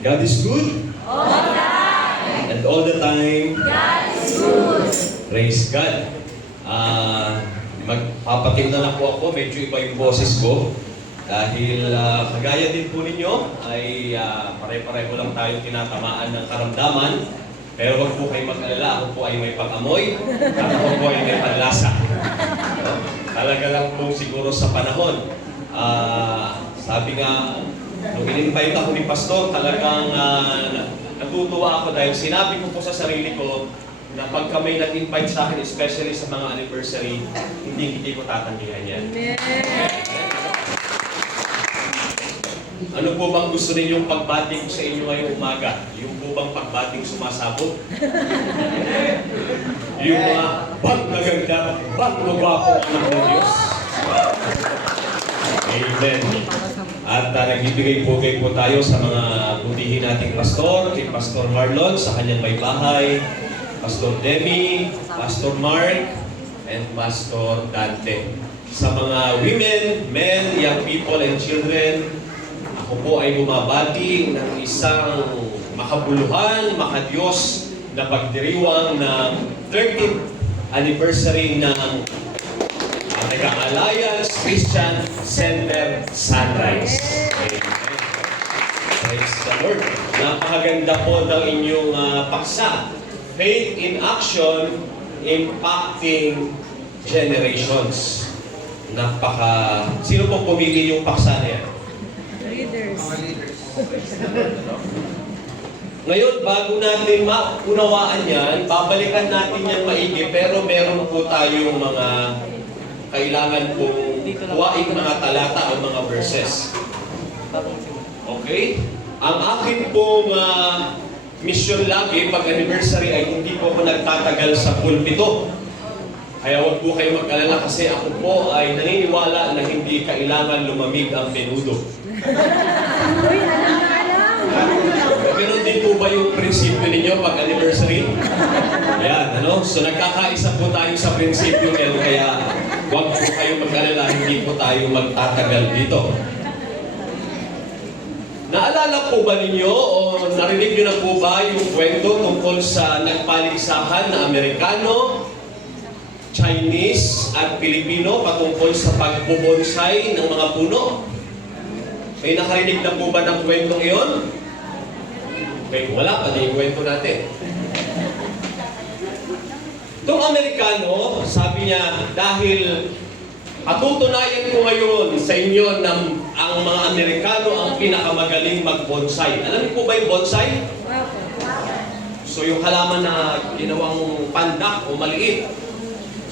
God is good. All the time. And all the time. God is good. Praise God. Magpapatim na lang po ako. Medyo iba yung boses ko. Dahil kagaya din po ninyo ay pare-pareho lang tayong tinatamaan ng karamdaman. Pero wag po kayo mag-alala. Ako po ay may pag-amoy. At ako po ay may panlasa. Talaga lang po siguro sa panahon. Sabi nga, nung in-invite ako ni Pastor, talagang natutuwa ako dahil sinabi ko po sa sarili ko na pag kami nag-invite sa akin, especially sa mga anniversary, hindi ko tatanggihan yan. Ano po bang gusto ninyong pagbating sa inyo ngayong umaga? Yung po bang pagbating sumasabog? Yung mga bang maganda, bang magwapo anak ng Diyos? Amen. At nagbibigay-pugay po tayo sa mga butihin nating pastor, kay Pastor Marlon sa kanyang may bahay, Pastor Demi, Pastor Mark, and Pastor Dante. Sa mga women, men, young people, and children, ako po ay bumabati ng isang makabuluhan, makadiyos na pagdiriwang ng 30th anniversary ng Alliance Christian Center Sunrise. Amen. Praise the Lord. Napakaganda po ng inyong paksa. Faith in Action, Impacting Generations. Sino po pumili yung paksa na yan? Leaders. Ngayon, bago natin maunawaan yan, babalikan natin yan maigi, pero meron po tayong mga kailangan pong kuwaing mga talata o mga verses. Okay? Ang akin pong mission lagi pag anniversary ay hindi po ako nagtatagal sa pulpito. Kaya huwag po kayo mag-alala kasi ako po ay naniniwala na hindi kailangan lumamig ang menudo. Ganun din po ba yung prinsipyo ninyo pag anniversary? Ayan, ano? So nagkakaisa po tayo sa prinsipyo yan, kaya huwag po kayo mag-alala, hindi po tayo magtatagal dito. Naalala po ba ninyo o narinig nyo na po ba yung kwento tungkol sa nagpaligsahan na Amerikano, Chinese at Pilipino patungkol sa pagbubonsai ng mga puno? May nakarinig na po ba ng kwentong iyon? Okay, wala pa na yung kwento natin. Itong Amerikano, sabi niya, dahil patutunayan ko ngayon sa inyo na ang mga Amerikano ang pinakamagaling mag-bonsai. Alam niyo po ba yung bonsai? So yung halaman na ginawang pandak o maliit.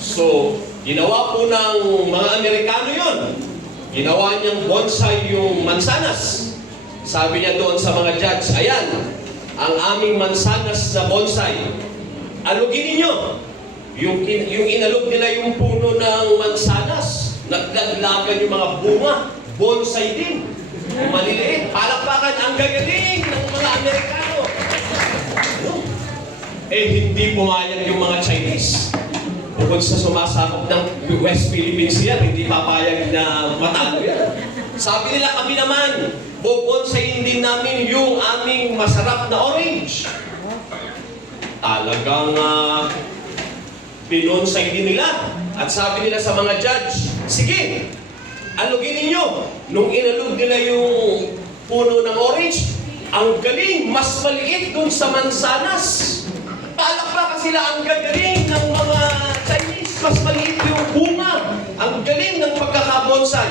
So, ginawa po ng mga Amerikano yon. Ginawa niyang bonsai yung mansanas. Sabi niya doon sa mga judge, ayan, ang aming mansanas na bonsai. Alugin ninyo. Yung inalog nila yung puno ng mansanas, naglaglagan yung mga bunga, bonsai din. Maliliit, palakpakan, ang gagaling ng mga Amerikano. Hindi pumayag yung mga Chinese. Bukod sa sumasakop ng West Philippines yan, hindi papayag na matalo yan. Sabi nila, kami naman, bubonsayin din namin yung aming masarap na orange. Talagang binonsay din nila. At sabi nila sa mga judge, sige, alugin ninyo. Nung inalug nila yung puno ng orange, ang galing, mas maliit dun sa mansanas. Palakpakan sila, ang gagaling ng mga Chinese, mas maliit yung bunga. Ang galing ng pagkakabonsay.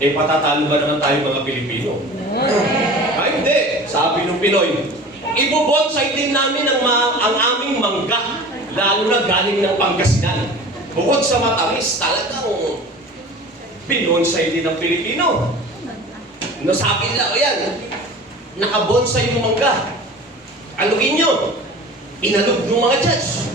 Patatalo ba naman tayo mga Pilipino? Hindi. Sabi ng Pinoy, ibubonsay din namin ang aming mangga. Lalo na galing ng Pangasinan. Bukod sa matamis, talagang binonsay din ng Pilipino. Nasabi nila, o yan, nakabonsay yung mangga. Alugin nyo. Inalog ng mga judge.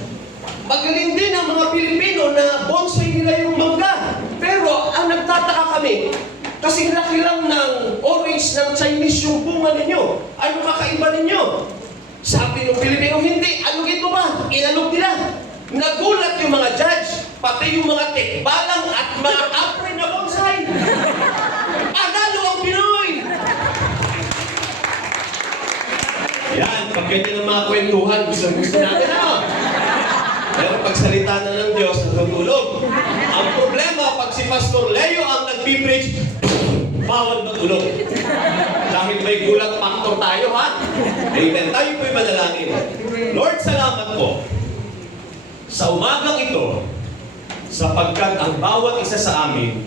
Magaling din ang mga Pilipino na bonsai nila yung mangga. Pero ang nagtataka kami, kasi laki lang ng orange ng Chinese yung bunga ninyo. Ano kakaiba ninyo? Sabi ng Pilipino, hindi. Alugin mo ba? Inalog nila. Nagulat yung mga judge, pati yung mga tekbalang at mga apre na bonsai. Panalo ang Pinoy! pag ganyan ang mga kwentuhan, gusto natin ano? Pero pagsalita na ng Diyos, natutulog. Ang problema, pag si Pastor Leo ang nagpipreach, bawal matulog. Dahil may gulat factor tayo, ha? Amen. Tayo po'y manalangin. Lord, salamat po sa umagang ito, sapagkat ang bawat isa sa amin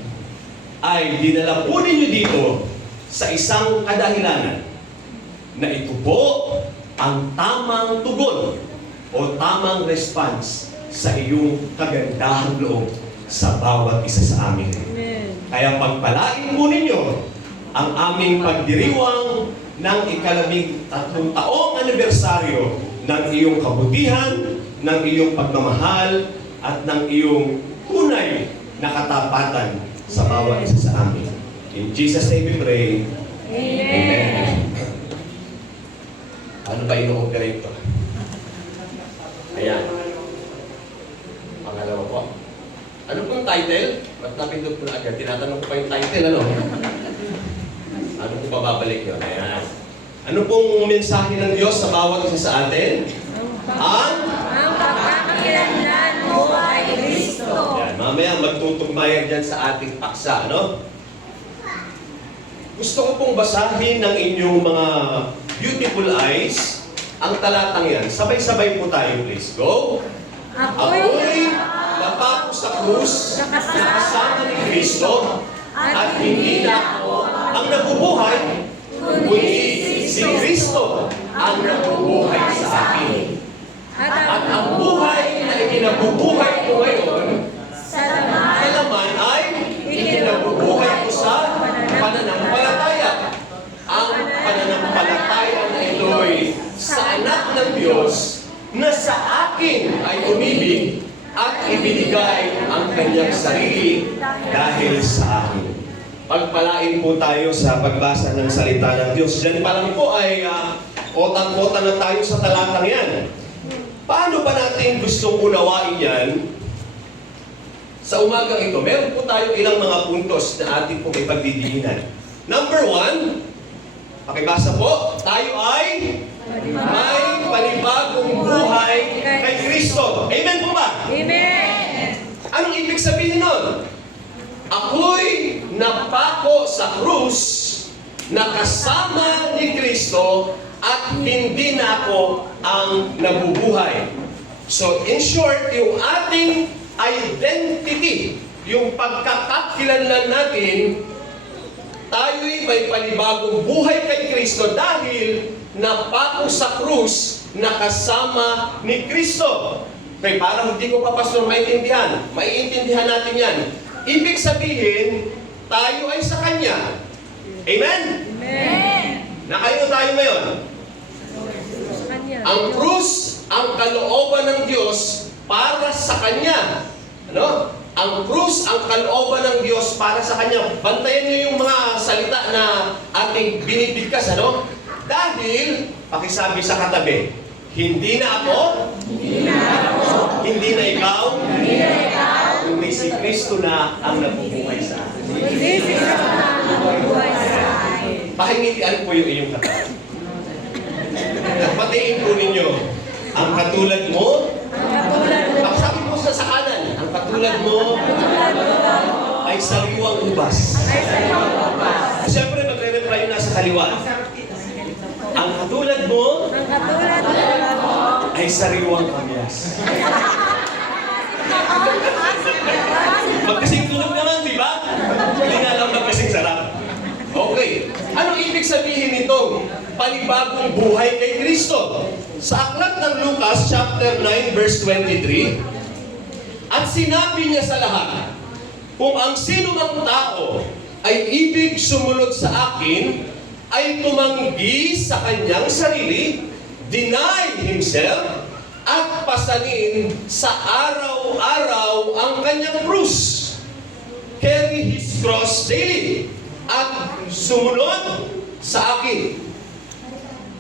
ay dinala po ninyo dito sa isang kadahilanan na ito po ang tamang tugon o tamang response sa iyong kagandahang loob sa bawat isa sa amin. Amen. Kaya pagpalain po ninyo ang aming pagdiriwang ng ika-13 taong anibersaryo ng iyong kabutihan, ng iyong pagmamahal, at ng iyong tunay na katapatan sa bawat isa sa amin. In Jesus' name we pray. Amen. Ano ba ino-operate to? Ayan. Pangalawa po. Ano pong title? Ba't napindot ko na agad? Tinatanong ko pa yung title, ano? Ano po bababalik yun? Ayan. Ano pong mensahe ng Diyos sa bawat isa sa atin? Ang pagkakakilanlan mo ay Kristo. Yan, mamaya magtutugmayan dyan sa ating paksa, ano? Gusto ko pong basahin ng inyong mga beautiful eyes ang talatang yan. Sabay-sabay po tayo, please. Go! Ako'y napako sa krus na kasama ni Kristo at hindi na ako ang nabubuhay, kundi si Kristo ang nabubuhay sa akin. At ang buhay na ikinabubuhay ko ngayon sa sa laman ay ikinabubuhay ko sa pananampalataya. Ang pananampalataya na ito'y sa anak ng Diyos na sa akin ay umibig at ibinigay ang kanyang sarili dahil sa akin. Pagpalain po tayo sa pagbasa ng salita ng Diyos. Diyan pa lang po ay otang-ota na tayo sa talatang yan. Paano ba natin gustong unawain yan? Sa umagang ito, meron po tayo ilang mga puntos na ating pong ipagdidiinan. Number 1, pakibasa po, tayo ay may panibagong buhay kay Kristo. Amen po ba? Amen. Anong ibig sabihin nun? Ako'y napako sa krus na kasama ni Kristo at hindi na ako ang nabubuhay. So, in short, yung ating identity, yung pagkakakilanlan natin, tayo'y may panibagong buhay kay Kristo dahil napako sa krus na kasama ni Kristo. Okay, parang hindi ko pa, Pastor, maintindihan. Maiintindihan natin yan. Ibig sabihin, tayo ay sa Kanya. Amen? Amen. Nakaino tayo ngayon? Sa Kanya. Ang krus, ang kalooban ng Diyos para sa Kanya. Ano? Ang krus, ang kalooban ng Diyos para sa Kanya. Bantayan niyo yung mga salita na ating binibigkas, ano? Dahil, pakisabi sa katabi, hindi na ako, hindi na ikaw, kundi si Kristo na ang nabubuhay sa atin. Pakingitian po yung inyong katabi. Patiin po ninyo, ang katulad mo, sabi mo sa kanan, ang katulad mo ay sariwang ubas. Siyempre, magre-reply na sa kaliwa. Ang katulad mo ay sariwang kamyas. Magkasing tulog naman, di ba? Hindi nga lang magkasing sarap. Okay. Anong ibig sabihin nitong panibagong buhay kay Kristo? Sa aklat ng Lucas chapter 9 verse 23, at sinabi niya sa lahat, kung ang sino mang tao ay ibig sumunod sa akin, ay tumanggi sa kanyang sarili, deny himself, at pasanin sa araw-araw ang kanyang krus. Carry his cross daily, at sumunod sa akin.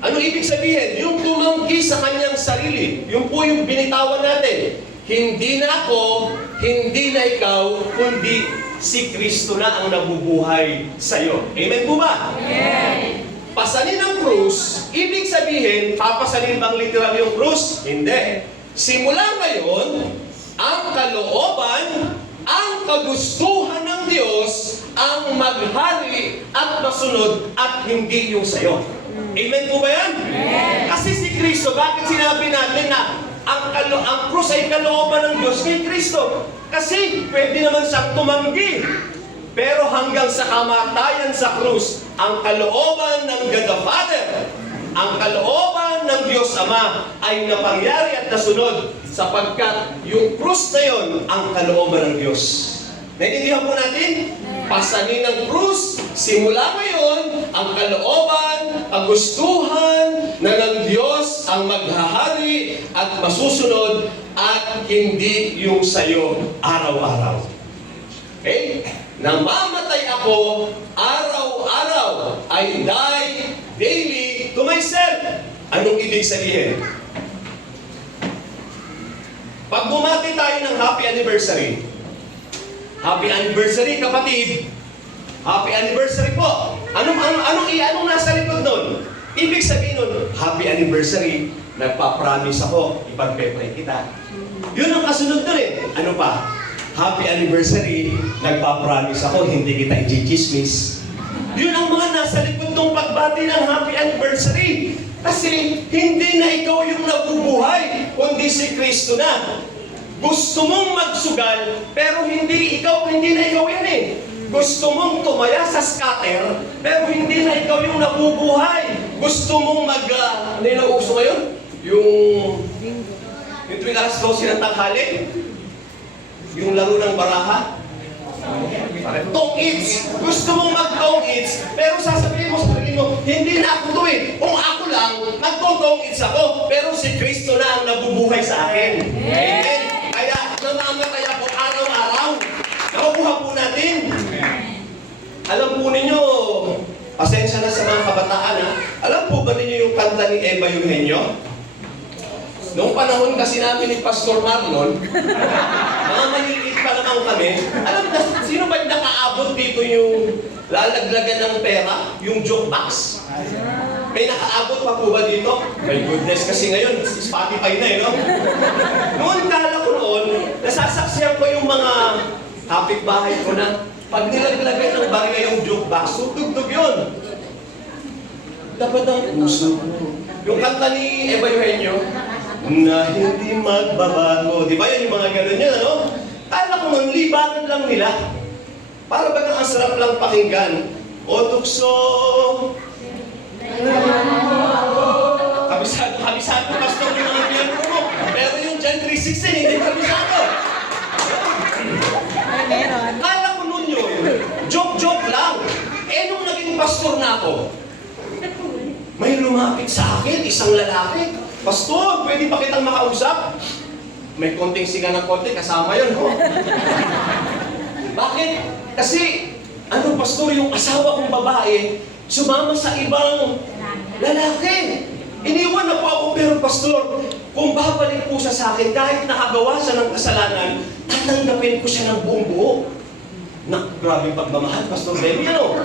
Ano ibig sabihin? Yung tumanggi sa kanyang sarili, yung po yung binitawan natin. Hindi na ako, hindi na ikaw, kundi si Kristo na ang nabubuhay sa iyo. Amen po ba? Amen. pasanin ang krus, ibig sabihin, papasanin bang literal yung krus? Hindi. Simula ngayon, ang kalooban, ang kagustuhan ng Diyos, ang maghari at masunod at hindi yung sayo. Amen po ba yan? Kasi si Kristo, bakit sinabi natin na ang krus ay kalooban ng Diyos kay Kristo? Kasi pwede naman siyang tumanggi. Pero hanggang sa kamatayan sa krus, ang kalooban ng God the Father, ang kalooban ng Diyos Ama ay napangyari at nasunod sapagkat yung krus na yon ang kalooban ng Diyos. Naintindihan po natin? Pasanin ng krus, simula ngayon, ang kalooban, ang gustuhan na ng Diyos ang maghahari at masusunod at hindi yung sayo araw-araw. Okay? Namamatay ako araw-araw. I die daily to myself. Anong ibig sabihin? Pag bumati tayo ng happy anniversary, happy anniversary kapatid, happy anniversary po. Anong nasa likod nun? Ibig sabihin nun, happy anniversary, nagpa-promise ako, ipag-pray kita. Yun ang kasunod nun eh. Ano pa? Happy anniversary, nagpa-promise ako, hindi kita i-chismis. Yun ang mga nasa likod ng pagbati ng happy anniversary. Kasi hindi na ikaw yung nabubuhay, kundi si Kristo na. Gusto mong magsugal, pero hindi na ikaw yan eh. Gusto mong tumaya sa scatter, pero hindi na ikaw yung nabubuhay. Gusto mong ano yung nauso ngayon? Yung tuwing alas 12 ng tanghali? Yung laro ng baraha? Tong-its. Gusto mong mag-tong-its, pero sasabihin mo sa sarili mo, hindi na ako to eh. Kung ako lang, nagtong-tong-its ako, pero si Kristo na ang nabubuhay sa akin. Amen? Kaya namamatay ako araw-araw. Nakukuha po natin. Alam po ninyo, pasensya na sa mga kabataan ha. Alam po ba ninyo yung kanta ni Eva Eugenio? Noong panahon kasi namin ni Pastor Marlon, mga maliliit pa naman kami, alam na, sino ba yung nakaabot dito yung lalaglagan ng pera, yung joke box? May nakaabot pa po ba dito? My goodness, kasi ngayon, Spotify na no? Noon, kala ko noon, nasasaksiyan ko yung mga kapitbahay ko na pag nilaglagan ng barya yung joke box, tutugtog yun. Dapat ang puso. Yung kanta ni Eva Eugenio, na hindi magbabago. Di ba yan yung mga gano'n yun, ano? Kala ko ng libangan lang nila. Para ba ang sarap lang pakinggan? O tukso. Kabisado, pastor, yung mga piano mo. Pero yung John 3:16, hindi kabisado. Kala ko nun yun. Joke lang. Eh, nung naging pastor na ako, may lumapit sa akin, isang lalaki. Pastor, pwede ba kitang makausap? May konting singa ng konti, kasama yun, ho? Bakit? Kasi, pastor, yung asawa kong babae, sumama sa ibang lalaki. Iniwan na po ako, pero pastor, kung babalik po siya sa akin, kahit nakagawa siya ng kasalanan, tatanggapin ko siya ng buong buo. Grabe pagmamahal, Pastor Leo, yan o.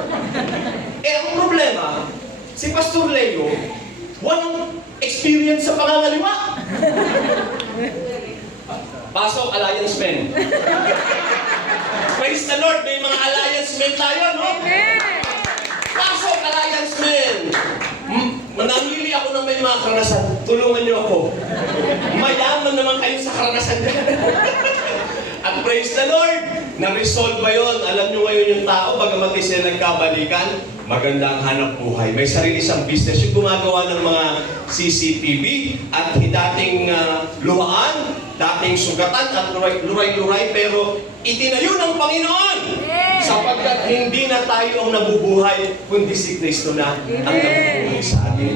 Ang problema, si Pastor Leo, walang experience sa pangangaliwa. Pasok, alliance men. Praise the Lord, may mga alliance men tayo, no? Pasok, alliance men. Manamili ako ng may mga karanasan. Tulungan niyo ako. Mayaman naman kayo sa karanasan dyan. At praise the Lord, na-resolve ba yun? Alam niyo ngayon yung tao, bagamat sila nagkabalikan, maganda ang hanap buhay. May sarili siyang business. Yung gumagawa ng mga CCTV at dating luhaan, dating sugatan at luray-luray, pero itinayo ng Panginoon sapagkat hindi na tayo ang nabubuhay, kundi si Kristo na ang nabubuhay sa atin.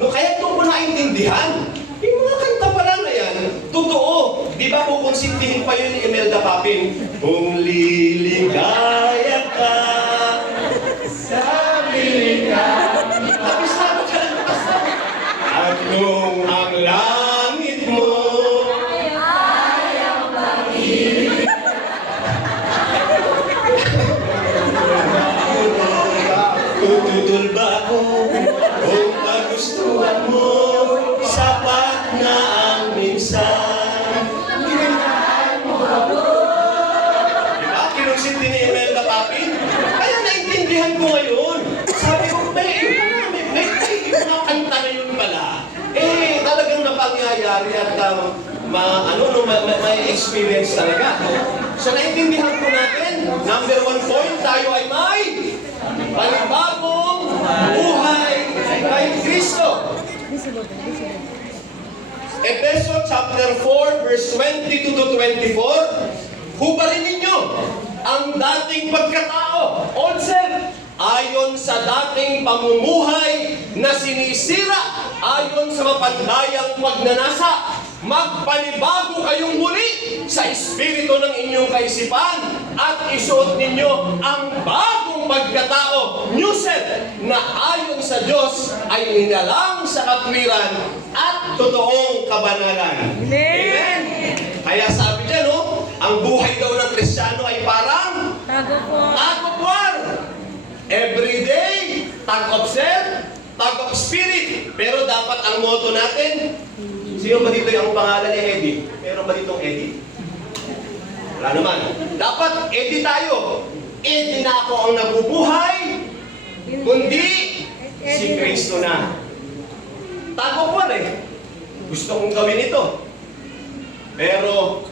No, kaya ito ko naintindihan. Yung mga kanta pala na yan, totoo. Di ba kukonsintihin pa yun ni Imelda Papin? Kung liligaya ka, sabi ka, kabisado ka lang basta. At nung ang langit mo, ayaw mag-ibig. Tututol ba ako kung magustuhan mo? Sapat na ang minsan. Diba? Kinonsinti ni Imelda Papin. Kaya naintindihan ko ngayon. Sabi ko, may mga kanta na yun pala. Talagang napangyayari at may experience talaga. So naintindihan ko natin, number 1 point, tayo ay may panibagong buhay kay Kristo. Efeso chapter 4 verse 22 to 24, hubarin ninyo ang dating pagkatao, old self, ayon sa dating pamumuhay na sinisira ayon sa mapandayang pagnanasa. Magpanibago kayong muli sa espiritu ng inyong kaisipan at isuot ninyo ang bagong pagkatao, new self, na ayon sa Diyos ay ninalang sa katwiran at totoong kabanalan. Amen? Kaya sabi dyan, ang buhay daw ng Kristiyano ay parang tag of war. Every day, tag of self, tag of spirit. Pero dapat ang motto natin, sino ba dito yung pangalan ni Eddie? Meron ba ditong Eddie? Wala naman. Dapat Eddie tayo. Eddie na ako ang nabubuhay, kundi si Kristo na. Tago ko gusto kong gawin ito. Pero,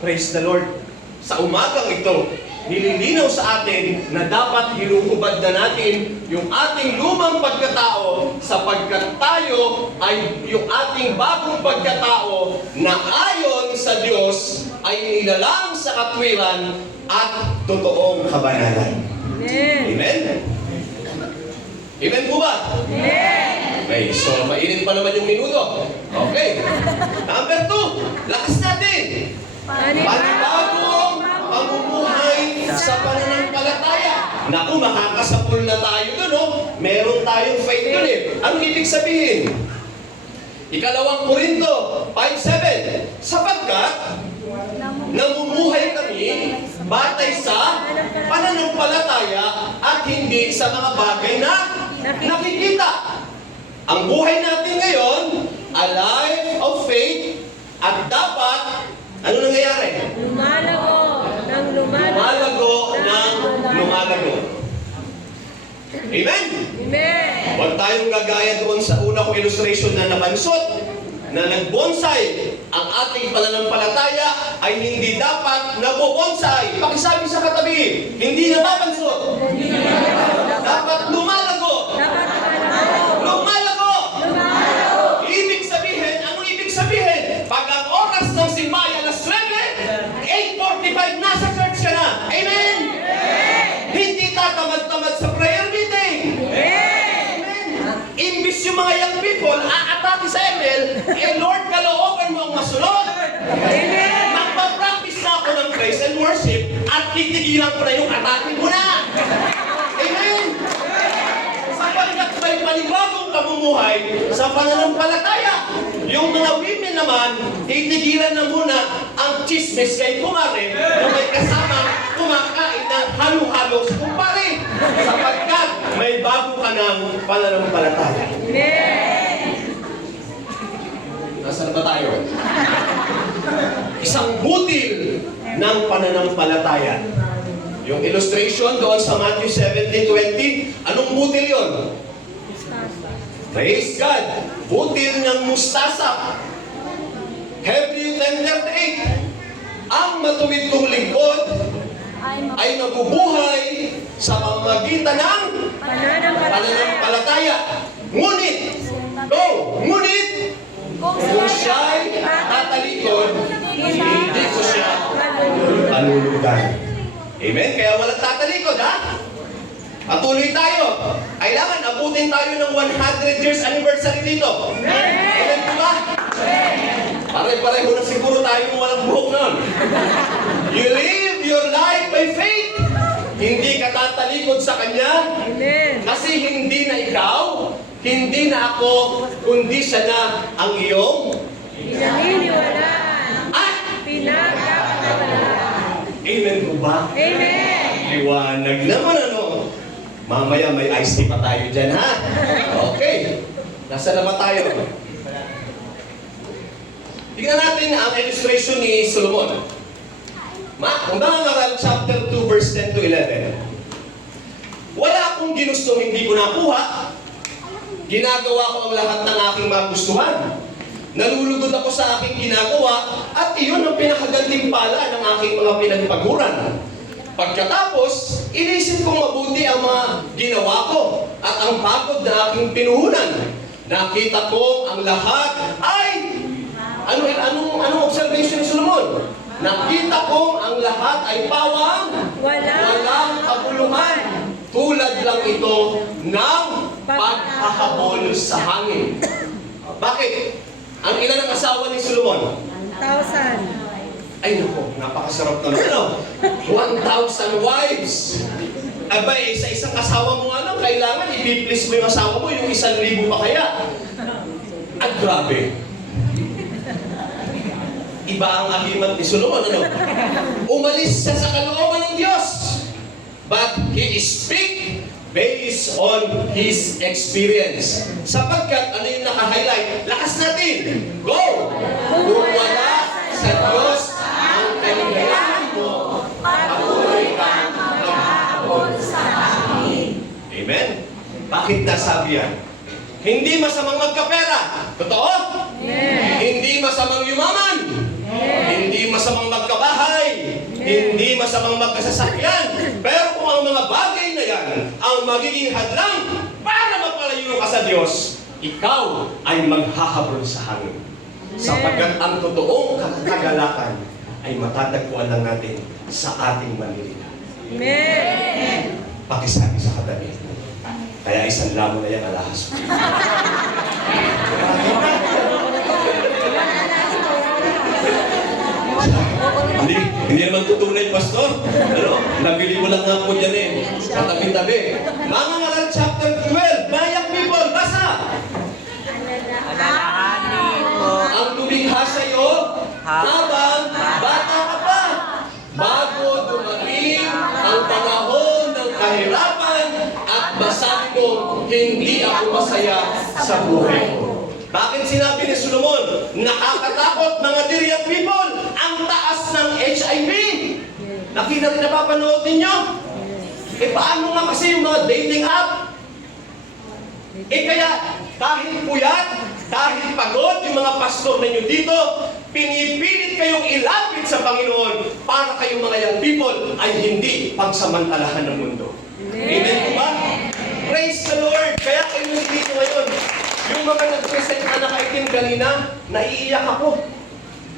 praise the Lord, sa umagang ito, nililinaw sa atin na dapat hinuhubad na natin yung ating lumang pagkatao sapagkat tayo ay yung ating bagong pagkatao na ayon sa Diyos ay nilalang sa katwiran at totoong kabanalan. Amen? Amen po ba? Amen! Okay, so mainit pa naman yung minuto. Okay. Number 2, lakas natin. Panibagong pamumuhay sa pananampalataya. Naku, makakasapul na tayo doon, Meron tayong faith doon Anong ibig sabihin? 2 Korinto 5:7, sapagkat namumuhay kami batay sa pananampalataya at hindi sa mga bagay na nakikita. Ang buhay natin ngayon, a life of faith, at dapat, ano nangyayari? Lumalago ng lumalago. Amen? Amen! Huwag tayong gagaya doon sa una kong illustration na nabansot, na nagbonsai. Ang ating pananampalataya ay hindi dapat nabobonsai. Pakisabi sa katabi, hindi nababansot. Dapat lumalago. Lumalago! Ibig sabihin, anong ibig sabihin? Pag ang oras ng simbay alas 9, 8:45, nasa church ka na. Amen? Hindi tatamad-tamad sa prayer meeting. Imbis yung mga young people, aatake sa ML, Lord, kalooban mo ang masunod. Magpa-practice na ako ng praise and worship at titigilan ko na yung atake mo na. Amen? Sapagkat may panibagong pamumuhay sa pananampalataya. Yung mga women naman, titigilan na muna ang chismis kay kumare na may kasama kumakain ng halo-halo sa kumpare. Sapagkat may bago ka ng pananampalataya. Nasaan ba tayo? Isang butil ng pananampalataya. Yung illustration doon sa Matthew 17:20, anong butil yon? Praise God! Butil ng mustasa. Hebrew 10:38, ang matuwid kong lingkod ay nabubuhay sa pamamagitan ng pananampalataya. Ngunit, kung siya'y tatalikod, hindi ko siya panulugan. Amen? Kaya walang tatalikod, Patuloy tayo. Kailangan abutin tayo ng 100 years anniversary dito. Amen po ba? Pare-pareho na siguro tayo kung walang buhok nun. You live your life by faith. Hindi ka tatalikod sa Kanya. Kasi hindi na ikaw, hindi na ako, kundi siya na ang iyong pinaniniwalaan at pinagkakatiwalaan. Amen po ba? Amen! Liwanag naman Mamaya may iced tea pa tayo dyan, ha? Okay. Nasa na ba tayo? Tingnan natin ang illustration ni Solomon. Undangan chapter 2, verse 10 to 11. Wala akong ginustong hindi ko nakuha. Ginagawa ko ang lahat ng aking magustuhan. Nalulugod ako sa aking ginagawa at iyon ang pinakagantimpala ng aking mga pinagpaguran. Pagkatapos, inisip kong mabuti ang mga ginawa ko at ang pagod na aking pinuhunan. Nakita ko ang lahat ay... Anong observation ni Solomon? Nakita ko ang lahat ay pawang walang kabuluhan. Tulad lang ito ng paghahabol sa hangin. Bakit? Ang ilan ng asawa ni Solomon? 1,000. Ay nako, napakasarap na ano? 1,000 wives. Abay, sa isang asawa mo nga lang, kailangan i-please mo yung asawa mo, yung 1,000 pa kaya. At grabe. Iba ang ahimat ni Solomon, ano? Umalis siya sa kalooban ng Diyos. But he speak based on his experience. Sapagkat, ano yung naka-highlight? Lakas natin! Go! Kung wala sa Diyos ang kaligayahan mo, patuloy kang maghahabol sa hangin. Amen? Bakit nasabi yan? Hindi masamang magkapera. Totoo? Yes. Hindi masamang yumaman. Hindi masamang magkabahay. Hindi masamang magkasasakyan. Pero kung ang mga bagay na yan ang magiging hadlang para mapalayo ka sa Diyos, ikaw ay maghahabol sa hangin. Sapagkat ang totoong kagalakan ay matatagpuan lang natin sa ating Manila. Amen. Pakisabi sa katabi. Kaya isang lamo na yan alahas. Hindi naman tutunay, Pastor. Ano? Nabili mo lang nga po dyan eh. Katabi-tabi. Mga ngaral chapter 12. Bayak people, basa! Alalahanin mo Ang lumikha sa'yo habang bata ka pa. Bago dumating ang panahon ng kahirapan at masabi mo, hindi ako masaya sa buhay ko. Bakit sinabi ni Solomon, nakakatakot mga diriyat people, ang taas ng HIV? Nakita rin napapanood ninyo? Eh paano nga kasi yung mga dating app? Eh kaya, dahil puyat, dahil pagod yung mga pastor ninyo dito, pinipilit kayong ilapit sa Panginoon para kayong mga young people ay hindi pagsamantalahan ng mundo. Amen po ba? Praise the Lord! Kaya kayo dito ngayon, yung mga nag-present na nakaitim kanina, naiiyak ako.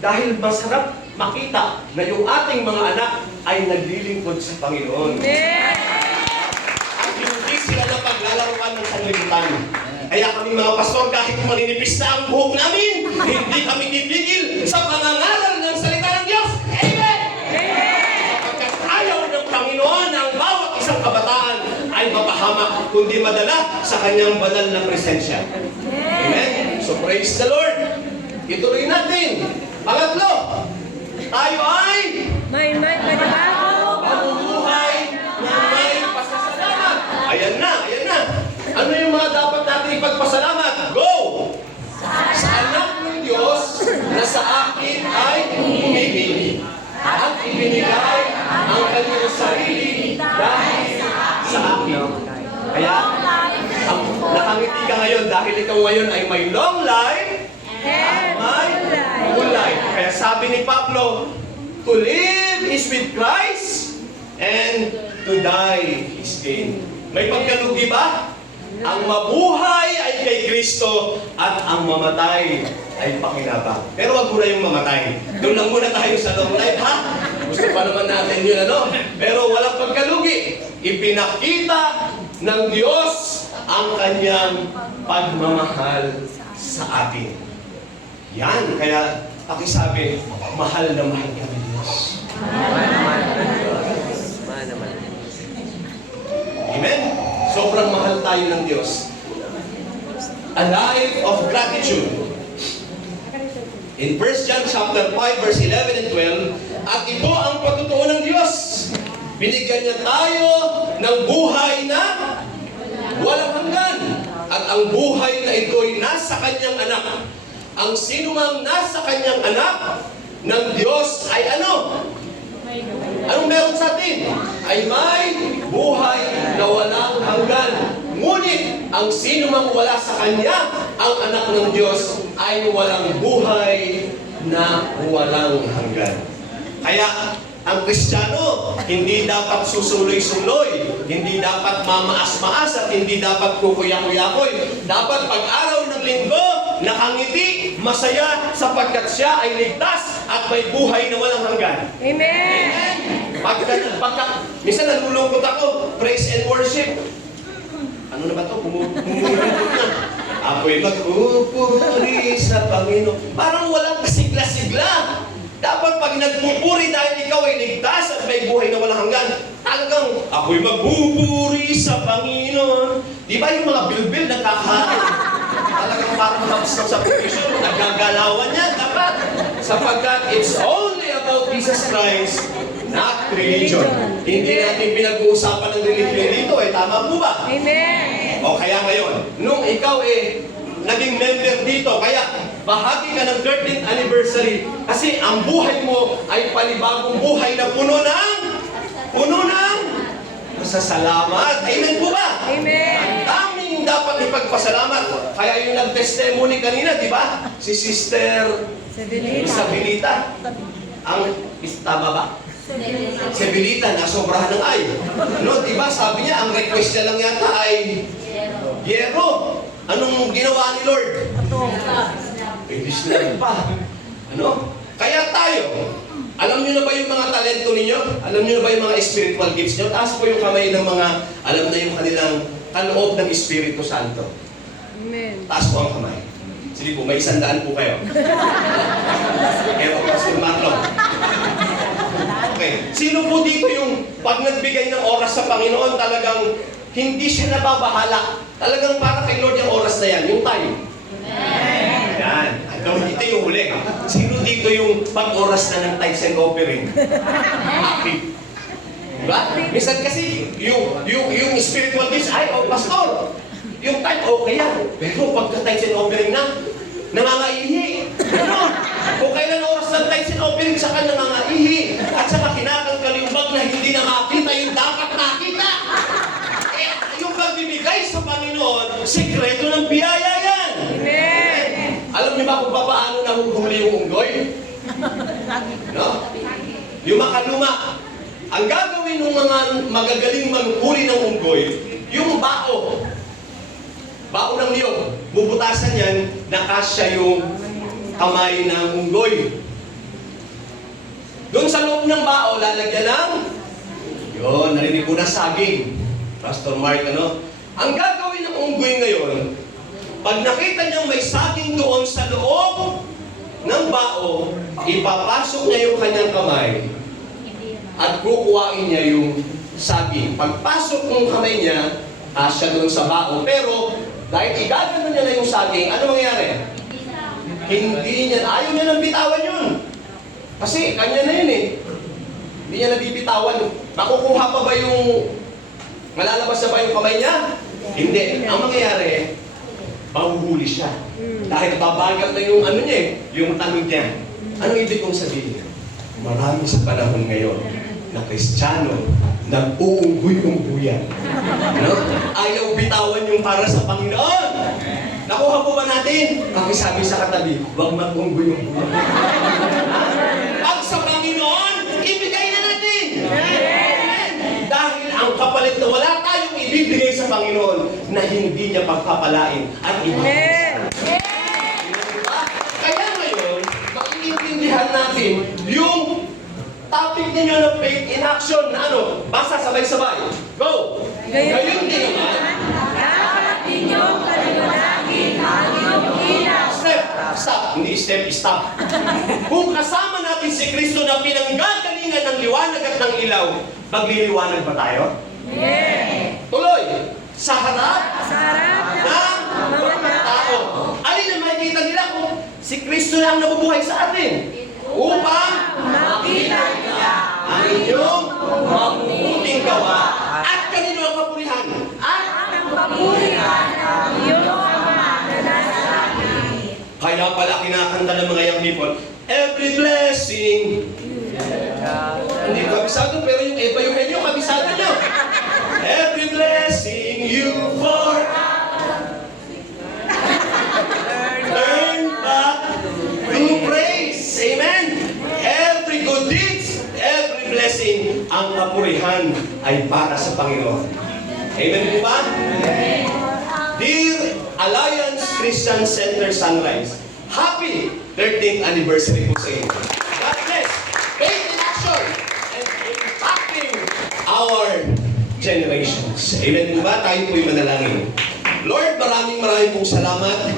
Dahil masarap makita na yung ating mga anak ay naglilingkod sa Panginoon. At hindi sila na paglalaruan ng sanlibutan. Kaya kami mga pastor, kahit maninipis na ang buhok namin, hindi kami titigil sa pangangaral ng salita ng Diyos. Amen! Sapagkat ayaw ng Panginoon ang bawat isang kabataan ay mapahamak, kundi madala sa kanyang banal na presensya. Amen? So praise the Lord. Ituloy natin. Pangatlo, tayo ay May panibago. mabubuhay na may pasasalamat. Ayan na, ayan na. Ano yung mga dapat natin ipagpasalamat? Go! Sa anak ng Diyos na sa akin ay umibig at ibinigay ang kanyang sarili dahil sa akin. Kaya, nakangiti ka ngayon dahil ikaw ngayon ay may long life at may full life. Kaya sabi ni Pablo, to live is with Christ and to die is gain. May pagkalugi ba? Ang mabuhay ay kay Kristo at ang mamatay ay pakinabang. Pero wag muna yung mamatay. Doon lang muna tayo sa long life, ha? Gusto pa naman natin yun, ano? Pero walang pagkalugi. Ipinakita ng Diyos ang kanyang pagmamahal sa atin. Yan, kaya pakisabi, mahal na mahal kami Diyos. Amen? Sobrang mahal tayo ng Diyos. A life of gratitude. In 1 John chapter 5, verse 11 and 12, at ito ang patutuo ng Diyos. Binigyan niya tayo ng buhay na ang buhay na ito'y nasa kanyang anak. Ang sinumang nasa kanyang anak ng Diyos ay ano? Anong meron sa atin? Ay may buhay na walang hanggan. Ngunit, ang sinumang wala sa kanya, ang anak ng Diyos, ay walang buhay na walang hanggan. Kaya, ang Kristiyano, hindi dapat susuloy-suloy, hindi dapat mamaas-maas at hindi dapat kukuya-kuyakoy. Dapat pag-araw ng linggo, nakangiti, masaya, sapagkat siya ay ligtas at may buhay na walang hanggan. Amen. Minsan nalulungkot ako, praise and worship. Ano na ba ito? Pumulungkot na. Ako'y magpupuri sa Panginoon. Parang walang kasigla-sigla. Dapat pag nagpupuri dahil ikaw ay ligtas at may buhay na walang hanggan, talagang ako'y magpupuri sa Panginoon. Di ba yung mga bilbil nagkakahatin? Talagang parang tapos ng subdivision, nagagalawan niya. Dapat. Sapagkat it's only about Jesus Christ, not religion. Hindi natin pinag-uusapan ng religion dito. Tama po ba? Amen. O kaya ngayon, nung ikaw naging member dito, kaya bahagi ka ng 13th anniversary kasi ang buhay mo ay panibagong buhay na puno ng masasalamat. Amen po ba? Amen. Ang daming dapat ipagpasalamat. Kaya yung nag-testimony kanina, di ba? Si Sister Isabelita. Tama ba? Isabelita, nasobrahan ng ay. Ano, di ba? Sabi niya, ang request niya lang yata ay yero. Anong ginawa ni Lord? Islam pa. Ano? Kaya tayo, alam niyo na ba yung mga talento ninyo? Alam niyo na ba yung mga spiritual gifts niyo? Taas po yung kamay ng mga, alam na yung kanilang kaloob ng Espiritu Santo. Amen. Taas po ang kamay. Sige po, may 100 po kayo. Pero, Pastor Marlon. Okay. Sino po dito yung pag nagbigay ng oras sa Panginoon, talagang hindi siya nababahala? Talagang para kay Lord yung oras na yan, yung time. Yan. Ito, dito yung huli. Sino dito yung pag-oras na ng tithes and offering? Active. Diba? Minsan kasi, yung spiritual gifts, ay, pastor, yung time, okay yan. Pero pagka-tithes and offering na, nangangaihi. Ano? Kung kailan oras ng tithes and offering, saka nangangaihi. At saka kinakangkal yung bag na hindi na makita yung dapat nakita. Yung pagbibigay sa Panginoon, sikreto ng biyaya yan. Amen. Alam niyo ba kung paano nahuhuli yung unggoy? No? Yung makaluma. Ang gagawin ng mga magagaling manghuli ng unggoy, yung bao ng niyog, bubutasan yan, nakasya yung kamay ng unggoy. Doon sa loob ng bao, lalagyan ng, yun, narinig ko na saging. Pastor Mark, ano? Ang gagawin ng unggoy ngayon, pag nakita niyang may saging doon sa loob ng bao, ipapasok niya yung kanyang kamay at kukuhain niya yung saging. Pagpasok ng kamay niya, asya doon sa bao. Pero, dahil igagano niya na yung saging, ano mangyayari? Hindi niya, ayaw niya nang bitawan yun. Kasi, kanya na yun eh. Hindi niya nabibitawan. Makukuha pa ba yung, malalabas na ba yung kamay niya? Hindi. Ang mangyayari, mahuhuli siya. Dahil babagal na yung ano niya eh, yung tanong niya. Anong ibig kong sabihin? Marami sa panahon ngayon na Kristiyano, nag-uungguy-ungguyan. Ano? Ayaw bitawan yung para sa Panginoon. Nakuha po ba natin? Sabi sa katabi, huwag mag-ungguy-ungguyan. Pag sa Panginoon, ibigay na natin. Dahil ang kapalit na wala tayong ibibigay sa Panginoon na hindi niya pagpapalain at ibigay. Kaya ngayon, maiintindihan natin yung topic ninyo na faith in action na ano, basta sabay-sabay. Go! Gayon din naman. Dapat ninyong paliwanagin ang iyong ilaw. Step! Stop! Hindi step, stop. Kung kasama natin si Kristo na pinanggagalingan ng liwanag at ng ilaw, magliliwanag ba tayo? Yes. Tuloy! Sa harap Sa harap ng ng mga tao. Alin ang makikita nila kung si Kristo na ang nabubuhay sa atin? Upang makita nila ang inyong mabubuting gawa at kanino ang kapurihan? At ang papurihan ng iyong Kaya pala kinakanta ng mga young people, every blessing. Hindi ko kabisado, pero yung Eva yung Helio, kabisado nyo. Every blessing you pour turn back to praise. Amen. Every good deeds, every blessing, ang kapurihan ay para sa Panginoon. Amen po ba? Dear Alliance Christian Center Sunrise, happy 13th anniversary po sa inyo. God bless. Faith in action and impacting our generations. Amen po ba? Tayo po'y manalangin. Lord, maraming pong salamat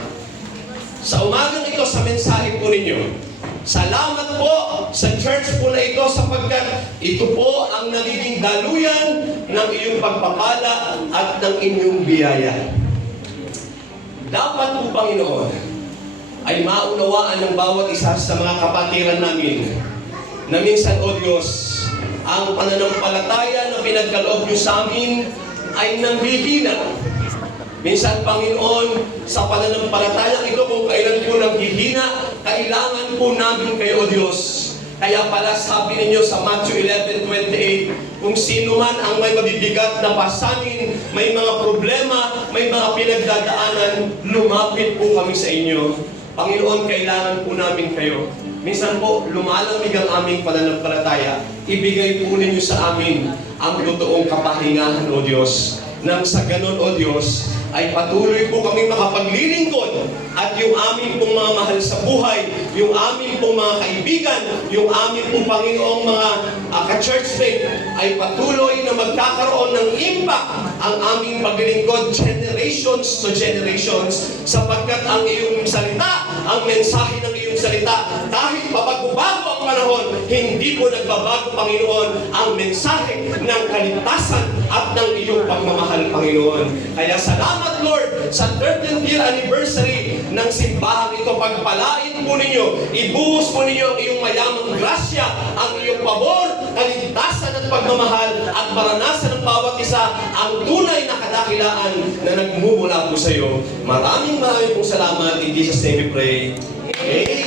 sa umagang ito sa mensahe po ninyo. Salamat po sa church po na ito sapagkat ito po ang nagiging daluyan ng iyong pagpapala at ng inyong biyaya. Dapat po, Panginoon, ay maunawaan ng bawat isa sa mga kapatiran namin na minsan, O Diyos, ang pananampalataya na pinagkaloob niyo sa amin ay nanghihina. Minsan, Panginoon, sa pananampalataya ito kung kailan po nanghihina, kailangan po namin kayo, O Diyos. Kaya pala sabi ninyo sa Matthew 11:28, kung sino man ang may mabibigat na pasanin, may mga problema, may mga pinagdadaanan, lumapit po kami sa inyo. Panginoon, kailangan po namin kayo. Minsan po, lumalamig ang aming pananampalataya. Ibigay po ninyo sa amin ang totoong kapahingahan, O Diyos. Nang sa ganon, O Diyos, ay patuloy po kami makapaglilingkod at yung aming pong mga mahal sa buhay, yung aming pong mga kaibigan, yung aming pong Panginoong mga ka-churchmate ay patuloy na magkakaroon ng impact ang aming paglilingkod generations to generations sapagkat ang iyong salita, ang mensahe ng iyong salita, kahit pabago-bago ang panahon, hindi po nagbabago, Panginoon, ang mensahe ng kaligtasan at ng iyong pagmamahal, Panginoon. Kaya salamat, Lord, sa 13th year anniversary ng simbahan ito. Pagpalain po ninyo, ibuhos po ninyo ang iyong mayamang grasya, ang iyong pabor, kaligtasan at pagmamahal, at maranasan ng bawat isa ang tunay na kadakilaan na nagmumula po sa iyo. Maraming pong salamat. In Jesus' name we pray. Amen.